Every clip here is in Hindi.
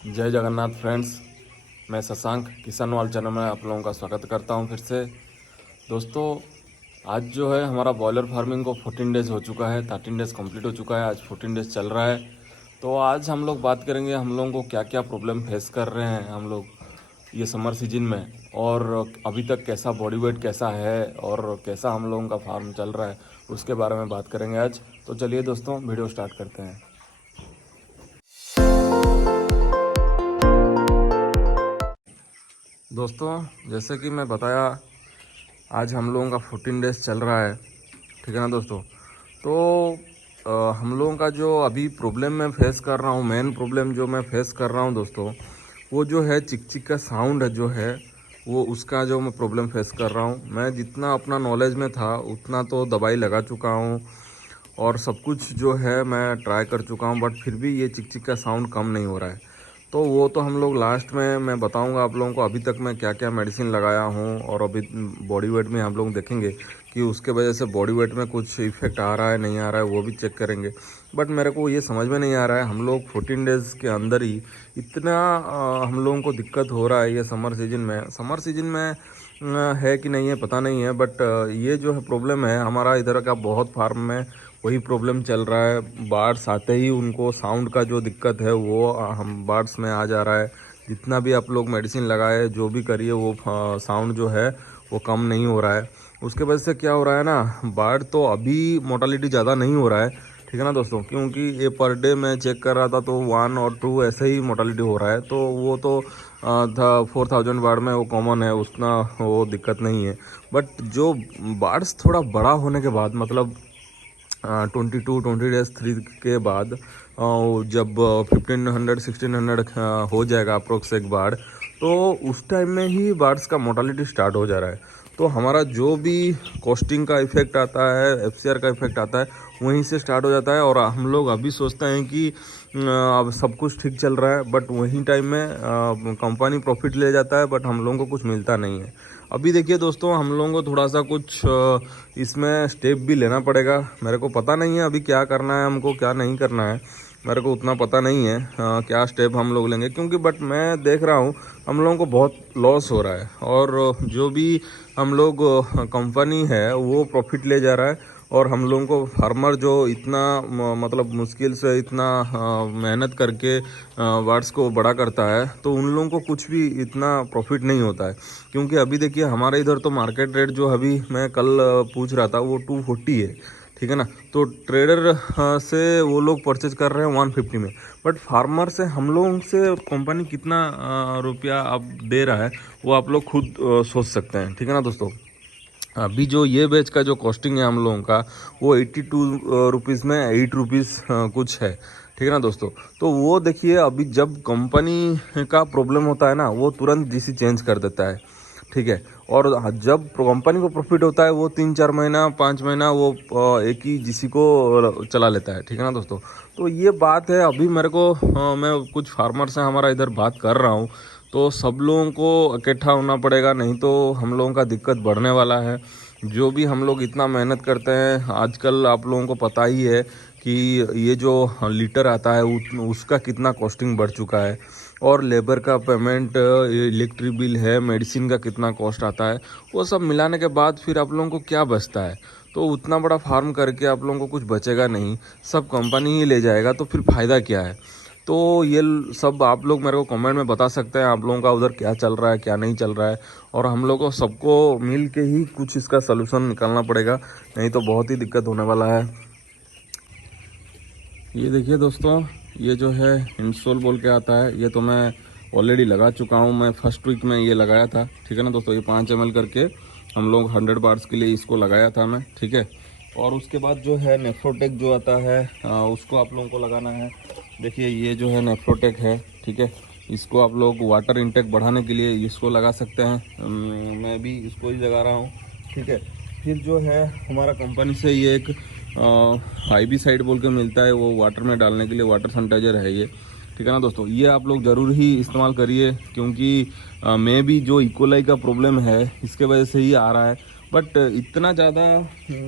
जय जगन्नाथ फ्रेंड्स। मैं शशांक किसानवाल चैनल में आप लोगों का स्वागत करता हूं फिर से। दोस्तों, आज जो है हमारा बॉयलर फार्मिंग को 14 डेज़ हो चुका है, 13 डेज़ कंप्लीट हो चुका है, आज 14 डेज़ चल रहा है। तो आज हम लोग बात करेंगे हम लोगों को क्या क्या प्रॉब्लम फेस कर रहे हैं हम लोग ये समर सीजन में, और अभी तक कैसा बॉडी वेट कैसा है और कैसा हम लोगों का फार्म चल रहा है, उसके बारे में बात करेंगे आज। तो चलिए दोस्तों, वीडियो स्टार्ट करते हैं। दोस्तों, जैसे कि मैं बताया, आज हम लोगों का 14 डेज़ चल रहा है, ठीक है ना दोस्तों। तो हम लोगों का जो अभी प्रॉब्लम मैं फेस कर रहा हूँ, मेन प्रॉब्लम जो मैं फेस कर रहा हूँ दोस्तों, वो जो है चिक चिक का साउंड जो है, वो उसका जो मैं प्रॉब्लम फेस कर रहा हूँ। मैं जितना अपना नॉलेज में था उतना तो दवाई लगा चुका हूँ और सब कुछ जो है मैं ट्राई कर चुका हूँ, बट फिर भी ये चिक चिक का साउंड कम नहीं हो रहा है। तो वो तो हम लोग लास्ट में मैं बताऊंगा आप लोगों को अभी तक मैं क्या क्या मेडिसिन लगाया हूँ, और अभी बॉडी वेट में हम लोग देखेंगे कि उसके वजह से बॉडी वेट में कुछ इफेक्ट आ रहा है नहीं आ रहा है, वो भी चेक करेंगे। बट मेरे को ये समझ में नहीं आ रहा है, हम लोग 14 डेज़ के अंदर ही इतना हम लोगों को दिक्कत हो रहा है ये समर सीजन में है कि नहीं है पता नहीं है, बट ये जो है प्रॉब्लम है हमारा इधर का बहुत फार्म में वही प्रॉब्लम चल रहा है। बार्ड्स आते ही उनको साउंड का जो दिक्कत है वो हम बार्ड्स में आ जा रहा है। जितना भी आप लोग मेडिसिन लगाए जो भी करिए, वो साउंड जो है वो कम नहीं हो रहा है। उसके वजह से क्या हो रहा है ना, बार्ड तो अभी मोर्टालिटी ज़्यादा नहीं हो रहा है, ठीक है ना दोस्तों, क्योंकि ये पर डे मैं चेक कर रहा था तो 1 और 2 ऐसे ही मोर्टालिटी हो रहा है। तो वो तो 4000 बार्ड में वो कॉमन है, उतना वो दिक्कत नहीं है। बट जो बार्ड्स थोड़ा बड़ा होने के बाद, मतलब 20 डेज 3 के बाद, जब 1500-1600 हो जाएगा अप्रोक्स एक बार, तो उस टाइम में ही बार्ड्स का मोर्टालिटी स्टार्ट हो जा रहा है। तो हमारा जो भी कॉस्टिंग का इफेक्ट आता है, एफसीआर का इफेक्ट आता है, वहीं से स्टार्ट हो जाता है। और हम लोग अभी सोचते हैं कि अब सब कुछ ठीक चल रहा है, बट वहीं टाइम में कंपनी प्रॉफिट ले जाता है, बट हम लोगों को कुछ मिलता नहीं है। अभी देखिए दोस्तों, हम लोगों को थोड़ा सा कुछ इसमें स्टेप भी लेना पड़ेगा। मेरे को पता नहीं है अभी क्या करना है हमको, क्या नहीं करना है, मेरे को उतना पता नहीं है क्या स्टेप हम लोग लेंगे, क्योंकि बट मैं देख रहा हूँ हम लोगों को बहुत लॉस हो रहा है। और जो भी हम लोग कंपनी है वो प्रॉफिट ले जा रहा है, और हम लोगों को फार्मर जो इतना मतलब मुश्किल से इतना मेहनत करके वार्ड्स को बड़ा करता है, तो उन लोगों को कुछ भी इतना प्रॉफिट नहीं होता है। क्योंकि अभी देखिए हमारे इधर तो मार्केट रेट जो अभी मैं कल पूछ रहा था वो 240 है, ठीक है ना। तो ट्रेडर से वो लोग परचेज कर रहे हैं 150 में, बट फार्मर से हम लोगों से कंपनी कितना रुपया अब दे रहा है वो आप लोग खुद सोच सकते हैं, ठीक है ना दोस्तों। अभी जो ये बैच का जो कॉस्टिंग है हम लोगों का, वो 82 रुपीज़ में 8 रुपीज़ कुछ है, ठीक है ना दोस्तों। तो वो देखिए, अभी जब कंपनी का प्रॉब्लम होता है ना, वो तुरंत जीसी चेंज कर देता है, ठीक है। और जब कंपनी को प्रॉफिट होता है वो 3-4 महीना 5 महीना वो एक ही जीसी को चला लेता है, ठीक है ना दोस्तों। तो ये बात है। अभी मेरे को मैं कुछ फार्मर से हमारा इधर बात कर रहा हूँ, तो सब लोगों को इकट्ठा होना पड़ेगा, नहीं तो हम लोगों का दिक्कत बढ़ने वाला है। जो भी हम लोग इतना मेहनत करते हैं, आजकल आप लोगों को पता ही है कि ये जो लीटर आता है उसका कितना कॉस्टिंग बढ़ चुका है, और लेबर का पेमेंट, इलेक्ट्रिक बिल है, मेडिसिन का कितना कॉस्ट आता है, वो सब मिलाने के बाद फिर आप लोगों को क्या बचता है। तो उतना बड़ा फार्म करके आप लोगों को कुछ बचेगा नहीं, सब कंपनी ही ले जाएगा, तो फिर फ़ायदा क्या है। तो ये सब आप लोग मेरे को कमेंट में बता सकते हैं आप लोगों का उधर क्या चल रहा है क्या नहीं चल रहा है, और हम लोग को सबको मिल के ही कुछ इसका सलूशन निकालना पड़ेगा, नहीं तो बहुत ही दिक्कत होने वाला है। ये देखिए दोस्तों, ये जो है इंसोल बोल के आता है, ये तो मैं ऑलरेडी लगा चुका हूँ, मैं फर्स्ट वीक में ये लगाया था, ठीक है ना दोस्तों। ये 5 ml करके हम लोग 100 बार्स के लिए इसको लगाया था मैं, ठीक है। और उसके बाद जो है नेफ्रोटेक जो आता है उसको आप लोगों को लगाना है। देखिए ये जो है नेफ्रोटेक है, ठीक है। इसको आप लोग वाटर इनटेक बढ़ाने के लिए इसको लगा सकते हैं, मैं भी इसको ही लगा रहा हूँ, ठीक है। फिर जो है हमारा कंपनी से ये एक हाईबी साइड बोल के मिलता है, वो वाटर में डालने के लिए वाटर सैनिटाइजर है ये, ठीक है ना दोस्तों। ये आप लोग ज़रूर ही इस्तेमाल करिए, क्योंकि मैं भी जो इकोलाई का प्रॉब्लम है इसके वजह से ही आ रहा है। बट इतना ज़्यादा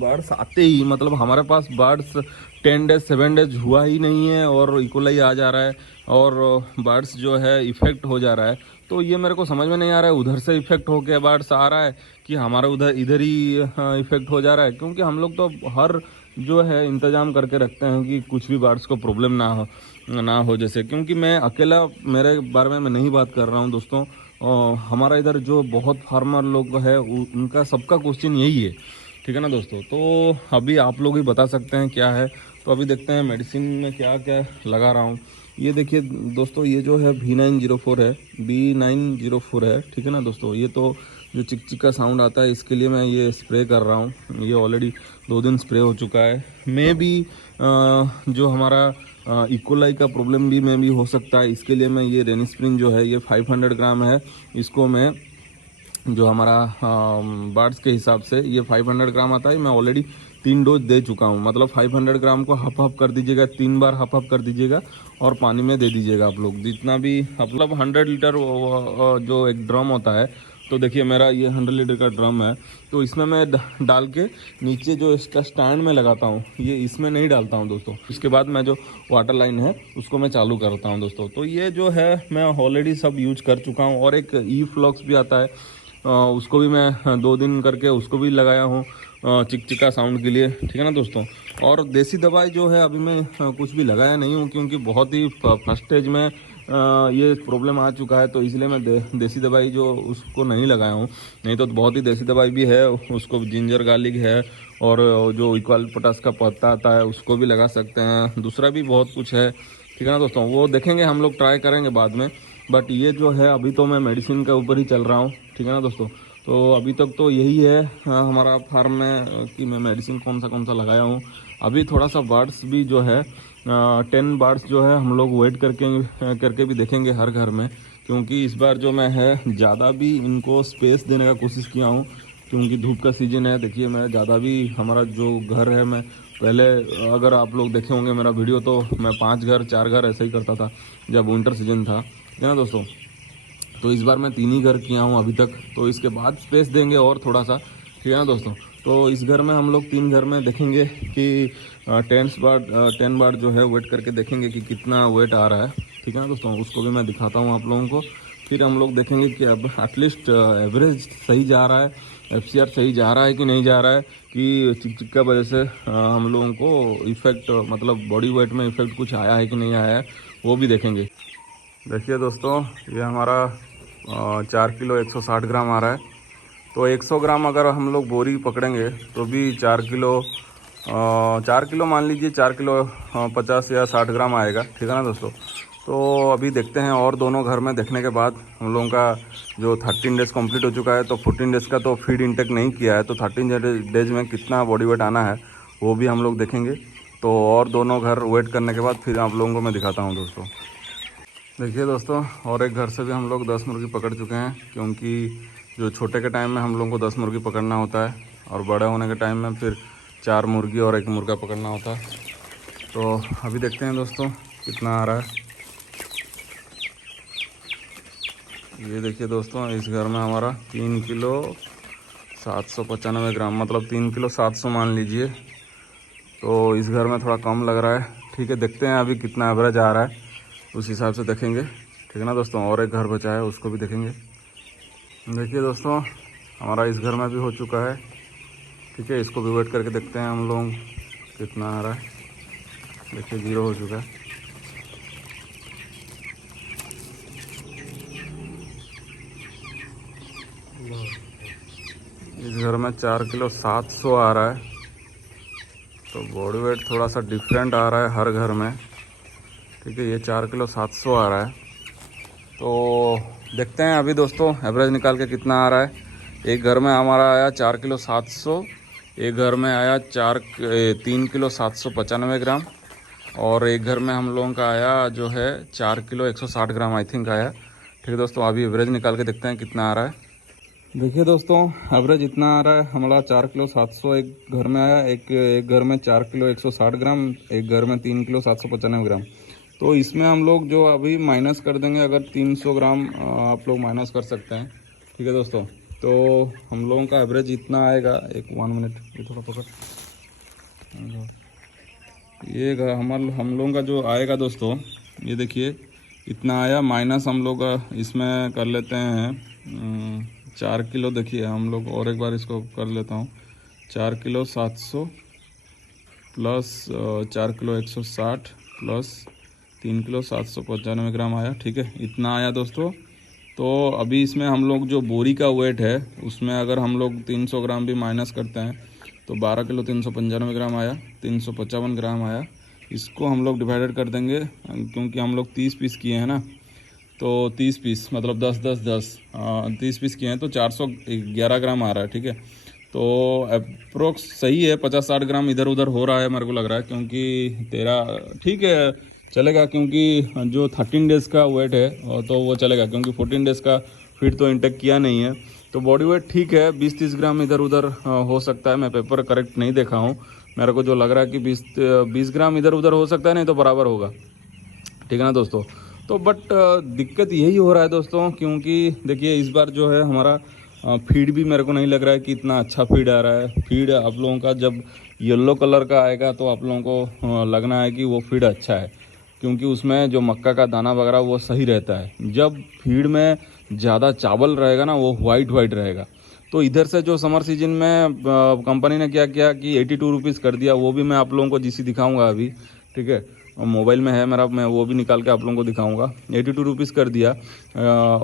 बाढ़ आते ही मतलब हमारे पास बाढ़ 10 डेज 7 डेज हुआ ही नहीं है और इकोलाई आ जा रहा है और बाढ़ जो है इफेक्ट हो जा रहा है। तो ये मेरे को समझ में नहीं आ रहा है उधर से इफेक्ट होके बाढ़ आ रहा है कि हमारा इधर ही इफेक्ट हो जा रहा है, क्योंकि हम लोग तो हर जो है इंतज़ाम करके रखते हैं कि कुछ भी बाढ़ को प्रॉब्लम ना हो जैसे। क्योंकि मैं अकेला मेरे बारे में मैं नहीं बात कर रहा हूँ दोस्तों, हमारा इधर जो बहुत फार्मर लोग है उनका सबका क्वेश्चन यही है, ठीक है ना दोस्तों। तो अभी आप लोग ही बता सकते हैं क्या है। तो अभी देखते हैं मेडिसिन में क्या क्या लगा रहा हूँ। ये देखिए दोस्तों, ये जो है B904 है, B904 है, ठीक है ना दोस्तों। ये तो जो चिक चिक का साउंड आता है इसके लिए मैं ये स्प्रे कर रहा हूँ। ये ऑलरेडी 2 दिन स्प्रे हो चुका है। मैं भी जो हमारा इकोलाई का प्रॉब्लम भी में भी हो सकता है, इसके लिए मैं ये रेनिस्प्रिन जो है ये 500 ग्राम है, इसको मैं जो हमारा बार्ड्स के हिसाब से ये 500 ग्राम आता है, मैं ऑलरेडी 3 डोज दे चुका हूँ। मतलब 500 ग्राम को हफ कर दीजिएगा, 3 बार हफ कर दीजिएगा और पानी में दे दीजिएगा आप लोग जितना भी, मतलब 100 लीटर जो एक ड्रम होता है। तो देखिए मेरा ये 100 लीटर का ड्रम है, तो इसमें मैं डाल के नीचे जो इसका स्टैंड में लगाता हूँ, ये इसमें नहीं डालता हूँ दोस्तों। इसके बाद मैं जो वाटर लाइन है उसको मैं चालू करता हूँ दोस्तों। तो ये जो है मैं ऑलरेडी सब यूज कर चुका हूँ। और एक ई-फ्लॉक्स भी आता है, उसको भी मैं 2 दिन करके उसको भी लगाया हूँ चिकचिका साउंड के लिए, ठीक है ना दोस्तों। और देसी दवाई जो है अभी मैं कुछ भी लगाया नहीं हूँ, क्योंकि बहुत ही फर्स्ट स्टेज में ये प्रॉब्लम आ चुका है। तो इसलिए मैं देसी दवाई जो उसको नहीं लगाया हूँ। नहीं तो बहुत ही देसी दवाई भी है, उसको जिंजर गार्लिक है और जो इक्वालपोटास का पत्ता आता है उसको भी लगा सकते हैं। दूसरा भी बहुत कुछ है, ठीक है ना दोस्तों। वो देखेंगे, हम लोग ट्राई करेंगे बाद में। बट ये जो है अभी तो मैं मेडिसिन के ऊपर ही चल रहा हूँ, ठीक है ना दोस्तों। तो अभी तक तो यही है हमारा फार्म में कि मैं मेडिसिन कौन सा लगाया हूँ। अभी थोड़ा सा बर्ड्स भी जो है 10 बर्ड्स जो है हम लोग वेट करके भी देखेंगे हर घर में, क्योंकि इस बार जो मैं है ज़्यादा भी इनको स्पेस देने का कोशिश किया हूँ, क्योंकि धूप का सीज़न है। देखिए मैं ज़्यादा भी हमारा जो घर है, मैं पहले अगर आप लोग देखे होंगे मेरा वीडियो, तो मैं 5 घर 4 घर ऐसे ही करता था जब विंटर सीजन था, ठीक है ना दोस्तों। तो इस बार मैं 3 ही घर किया हूँ अभी तक। तो इसके बाद स्पेस देंगे और थोड़ा सा, ठीक है ना दोस्तों। तो इस घर में हम लोग 3 घर में देखेंगे कि 10 बार जो है वेट करके देखेंगे कि कितना वेट आ रहा है, ठीक है ना दोस्तों। उसको भी मैं दिखाता हूँ आप लोगों को। फिर हम लोग देखेंगे कि अब एटलीस्ट एवरेज सही जा रहा है, FCR सही जा रहा है कि नहीं जा रहा है, कि चिक का वजह से हम लोगों को इफेक्ट, मतलब बॉडी वेट में इफेक्ट कुछ आया है कि नहीं आया है, वो भी देखेंगे। देखिए दोस्तों, ये हमारा 4 किलो 160 ग्राम आ रहा है। तो 100 ग्राम अगर हम लोग बोरी पकड़ेंगे तो भी 4 किलो मान लीजिए, 4 किलो 50 या 60 ग्राम आएगा, ठीक है ना दोस्तों। तो अभी देखते हैं, और दोनों घर में देखने के बाद हम लोगों का जो 13 डेज़ कंप्लीट हो चुका है, तो 14 डेज़ का तो फीड इंटेक नहीं किया है, तो 13 डेज़ में कितना बॉडी वेट आना है वो भी हम लोग देखेंगे। तो और दोनों घर वेट करने के बाद फिर आप लोगों को मैं दिखाता हूँ दोस्तों। देखिए दोस्तों, और एक घर से भी हम लोग 10 मुर्गी पकड़ चुके हैं, क्योंकि जो छोटे के टाइम में हम लोगों को 10 मुर्गी पकड़ना होता है और बड़े होने के टाइम में फिर 4 मुर्गी और 1 मुर्गा पकड़ना होता है। तो अभी देखते हैं दोस्तों कितना आ रहा है। ये देखिए दोस्तों, इस घर में हमारा 3 किलो 795 ग्राम, मतलब 3 किलो 700 मान लीजिए। तो इस घर में थोड़ा कम लग रहा है, ठीक है। देखते हैं अभी कितना एवरेज आ रहा है, उस हिसाब से देखेंगे, ठीक है ना दोस्तों। और एक घर बचा है, उसको भी देखेंगे। देखिए दोस्तों, हमारा इस घर में भी हो चुका है, ठीक है। इसको भी वेट करके देखते हैं हम लोग कितना आ रहा है। देखिए 0 हो चुका है। इस घर में 4 किलो 700 आ रहा है। तो बॉडी वेट थोड़ा सा डिफरेंट आ रहा है हर घर में, ठीक है। ये 4 किलो 700 आ रहा है। तो देखते हैं अभी दोस्तों एवरेज निकाल के कितना आ रहा है। एक घर में हमारा आया 4 किलो 700, एक घर में आया 3 किलो 795 ग्राम, और एक घर में हम लोगों का आया जो है 4 किलो 160 ग्राम आई थिंक आया, ठीक है दोस्तों। अभी एवरेज निकाल के देखते हैं कितना आ रहा है। देखिए दोस्तों, एवरेज इतना आ रहा है हमारा 4 किलो 700 एक घर में आया, एक घर में 4 किलो 160 ग्राम, एक घर में 3 किलो 795 ग्राम। तो इसमें हम लोग जो अभी माइनस कर देंगे, अगर 300 ग्राम आप लोग माइनस कर सकते हैं, ठीक है दोस्तों। तो हम लोगों का एवरेज इतना आएगा। एक 1 मिनट, ये थोड़ा पकड़। ये हम लोगों का जो आएगा दोस्तों, ये देखिए इतना आया। माइनस हम लोग इसमें कर लेते हैं 4 किलो। देखिए हम लोग और एक बार इसको कर लेता हूँ। 4 kilo 700 plus 4 kilo 160 plus 3 kilo 795 ग्राम आया। ठीक है, इतना आया दोस्तों। तो अभी इसमें हम लोग जो बोरी का वेट है उसमें अगर हम लोग 300 ग्राम भी माइनस करते हैं तो 12 किलो 395 ग्राम आया, 355 ग्राम आया। इसको हम लोग डिवाइडेड कर देंगे, क्योंकि हम लोग 30 पीस किए हैं ना, तो 30 पीस मतलब 10 10 10 30 पीस किए हैं तो 411 ग्राम आ रहा है। ठीक है, तो अप्रोक्स सही है। 50-60 ग्राम इधर उधर हो रहा है मेरे को लग रहा है, क्योंकि तेरा ठीक है चलेगा, क्योंकि जो 13 डेज़ का वेट है तो वो चलेगा, क्योंकि 14 डेज़ का फीड तो इंटेक किया नहीं है। तो बॉडी वेट ठीक है, 20-30 ग्राम इधर उधर हो सकता है। मैं पेपर करेक्ट नहीं देखा हूँ, मेरे को जो लग रहा है कि 20 ग्राम इधर उधर हो सकता है, नहीं तो बराबर होगा। ठीक है ना दोस्तों। तो बट दिक्कत यही हो रहा है दोस्तों, क्योंकि देखिए इस बार जो है हमारा फीड भी मेरे को नहीं लग रहा है कि इतना अच्छा फीड आ रहा है। फीड आप लोगों का जब येलो कलर का आएगा तो आप लोगों को लगना है कि वो फीड अच्छा है, क्योंकि उसमें जो मक्का का दाना वगैरह वो सही रहता है। जब फीड में ज़्यादा चावल रहेगा ना, वो वाइट वाइट रहेगा। तो इधर से जो समर सीजन में कंपनी ने क्या किया कि 82 रुपीज़ कर दिया, वो भी मैं आप लोगों को जीसी दिखाऊंगा अभी। ठीक है, मोबाइल में है मेरा, मैं वो भी निकाल के आप लोगों को दिखाऊंगा। 82 रुपीज़ कर दिया,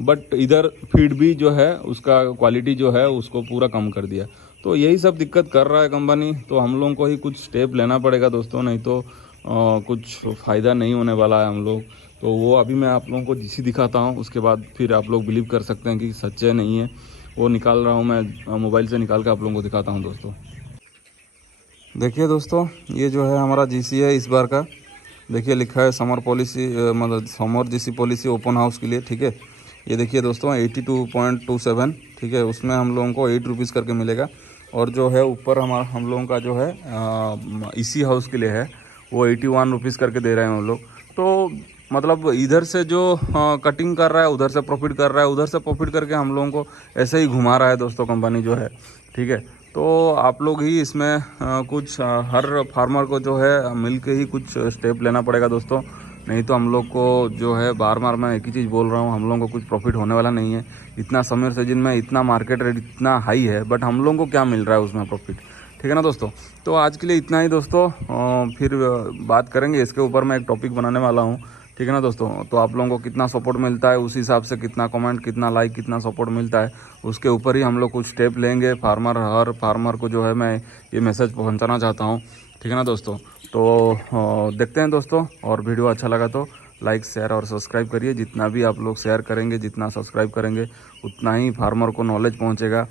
बट इधर फीड भी जो है उसका क्वालिटी जो है उसको पूरा कम कर दिया। तो यही सब दिक्कत कर रहा है कंपनी। तो हम लोगों को ही कुछ स्टेप लेना पड़ेगा दोस्तों, नहीं तो कुछ फ़ायदा नहीं होने वाला है हम लोग। तो वो अभी मैं आप लोगों को जीसी दिखाता हूँ, उसके बाद फिर आप लोग बिलीव कर सकते हैं कि सच्चे नहीं है। वो निकाल रहा हूँ मैं, मोबाइल से निकाल के आप लोगों को दिखाता हूँ दोस्तों। देखिए दोस्तों, ये जो है हमारा जीसी है इस बार का। देखिए लिखा है समर पॉलिसी, मतलब summer GC policy open house के लिए। ठीक है, ये देखिए दोस्तों 82.27। ठीक है, उसमें हम लोगों को 8 रुपीज़ करके मिलेगा। और जो है ऊपर हम लोगों का जो है इसी हाउस के लिए है, वो 81 रुपीज़ करके दे रहे हैं हम लोग। तो मतलब इधर से जो कटिंग कर रहा है उधर से प्रॉफिट कर रहा है, उधर से प्रॉफिट करके हम लोगों को ऐसे ही घुमा रहा है दोस्तों कंपनी जो है। ठीक है, तो आप लोग ही इसमें कुछ हर फार्मर को जो है मिल के ही कुछ स्टेप लेना पड़ेगा दोस्तों, नहीं तो हम लोग को जो है बार बार मैं एक ही चीज़ बोल रहा हूँ, हम लोगों को कुछ प्रॉफिट होने वाला नहीं है। इतना समर सीजन में इतना मार्केट रेट इतना हाई है, बट हम लोगों को क्या मिल रहा है उसमें प्रॉफिट। ठीक है ना दोस्तों। तो आज के लिए इतना ही दोस्तों, फिर बात करेंगे इसके ऊपर। मैं एक टॉपिक बनाने वाला हूँ। ठीक है ना दोस्तों। तो आप लोगों को कितना सपोर्ट मिलता है उस हिसाब से, कितना कमेंट, कितना लाइक, कितना सपोर्ट मिलता है उसके ऊपर ही हम लोग कुछ स्टेप लेंगे। हर फार्मर को जो है मैं ये मैसेज पहुंचाना चाहता हूं। ठीक है ना दोस्तों। तो देखते हैं दोस्तों, और वीडियो अच्छा लगा तो लाइक, शेयर और सब्सक्राइब करिए। जितना भी आप लोग शेयर करेंगे, जितना सब्सक्राइब करेंगे, उतना ही फार्मर को नॉलेज पहुँचेगा।